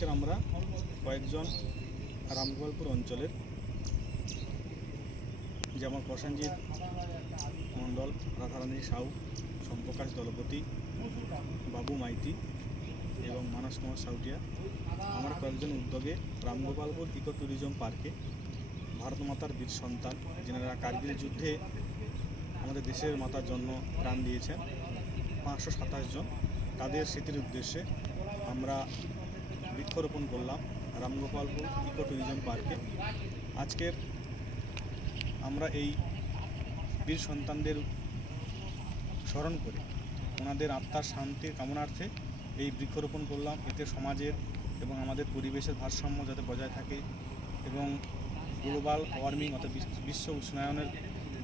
আজকের আমরা কয়েকজন রামগোপালপুর অঞ্চলের যেমন প্রসেনজিৎ মণ্ডল, রাধারানী সাউ, শঙ্কপ্রকাশ দলপতি, বাবু মাইতি এবং মানস কুমার সাউটিয়া আমরা কয়েকজন উদ্যোগে রামগোপালপুর ইকো ট্যুরিজম পার্কে ভারত মাতার বীর সন্তান যিনারা কার্গিল যুদ্ধে আমাদের দেশের মাতার জন্য প্রাণ দিয়েছেন 527 জন, তাদের স্মৃতির উদ্দেশ্যে আমরা বৃক্ষরোপণ করলাম রামগোপালপুর ইকো ট্যুরিজম পার্কে। আজকের আমরা এই বীর সন্তানদের স্মরণ করে ওনাদের আত্মার শান্তির কামনার্থে এই বৃক্ষরোপণ করলাম। এতে সমাজের এবং আমাদের পরিবেশের ভারসাম্য যাতে বজায় থাকে এবং গ্লোবাল ওয়ার্মিং অর্থাৎ বিশ্ব উষ্ণায়নের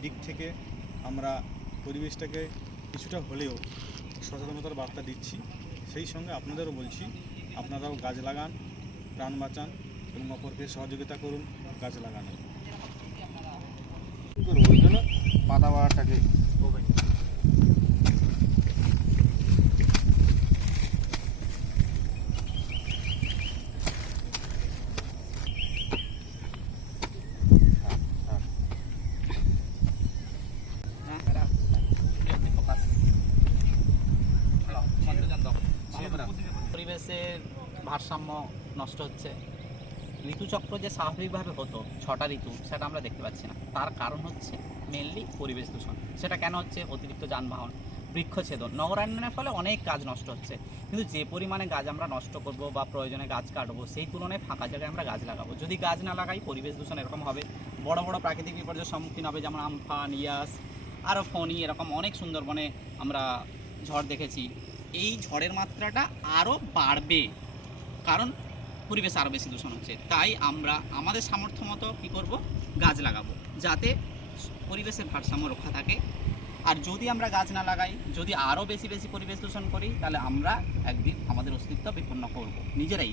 দিক থেকে আমরা পরিবেশটাকে কিছুটা হলেও সচেতনতার বার্তা দিচ্ছি। সেই সঙ্গে আপনাদেরও বলছি, আপনারাও গাছ লাগান, প্রাণ বাঁচান এবং অপরকে সহযোগিতা করুন গাছ লাগানো। ওই জন্য পাতা বাড়াটাকে পরিবেশের ভারসাম্য নষ্ট হচ্ছে। ঋতুচক্র যে স্বাভাবিকভাবে হতো 6টা ঋতু, সেটা আমরা দেখতে পাচ্ছি না। তার কারণ হচ্ছে মেনলি পরিবেশ দূষণ। সেটা কেন হচ্ছে? অতিরিক্ত যানবাহন, বৃক্ষছেদন, নগরায়নের ফলে অনেক গাছ নষ্ট হচ্ছে। কিন্তু যে পরিমাণে গাছ আমরা নষ্ট করব বা প্রয়োজনে গাছ কাটবো, সেই তুলনায় ফাঁকা জায়গায় আমরা গাছ লাগাবো। যদি গাছ না লাগাই পরিবেশ দূষণ এরকম হবে, বড় বড় প্রাকৃতিক বিপর্যয়ের সম্মুখীন হবে, যেমন আমফান, ইয়াস, আরও ফণি, এরকম অনেক সুন্দরবনে আমরা ঝড় দেখেছি। এই ঝড়ের মাত্রাটা আরও বাড়বে, কারণ পরিবেশ আরও বেশি দূষণ হচ্ছে। তাই আমরা আমাদের সামর্থ্য মতো কী করব? গাছ লাগাবো, যাতে পরিবেশের ভারসাম্য রক্ষা থাকে। আর যদি আমরা গাছ না লাগাই, যদি আরও বেশি বেশি পরিবেশ দূষণ করি, তাহলে আমরা একদিন আমাদের অস্তিত্ব বিপন্ন করব,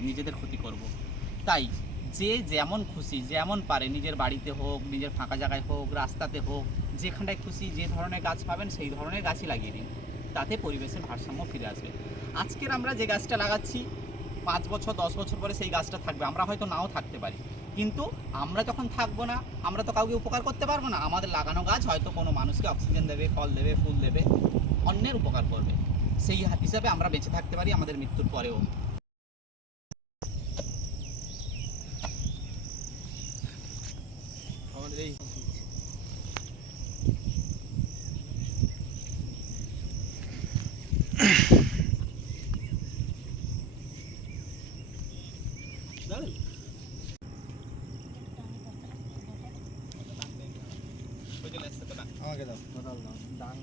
নিজেদের ক্ষতি করব। তাই যে যেমন খুশি, যেমন পারে, নিজের বাড়িতে হোক, নিজের ফাঁকা জায়গায় হোক, রাস্তাতে হোক, যেখানটায় খুশি যে ধরনের গাছ পাবেন সেই ধরনের গাছই লাগিয়ে দিন, তাতে পরিবেশের ভারসাম্য ফিরে আসবে। আজকের আমরা যে গাছটা লাগাচ্ছি 5 বছর 10 বছর পরে সেই গাছটা থাকবে, আমরা হয়তো নাও থাকতে পারি, কিন্তু আমরা যখন থাকবো না, আমরা তো কাউকে উপকার করতে পারবো না। আমাদের লাগানো গাছ হয়তো কোনো মানুষকে অক্সিজেন দেবে, ফল দেবে, ফুল দেবে, অন্যের উপকার করবে। সেই হিসাবে আমরা বেঁচে থাকতে পারি আমাদের মৃত্যুর পরেও। আমাদের এই আমাকে দাও, বদল দাও, দান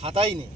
খাতাই নেই।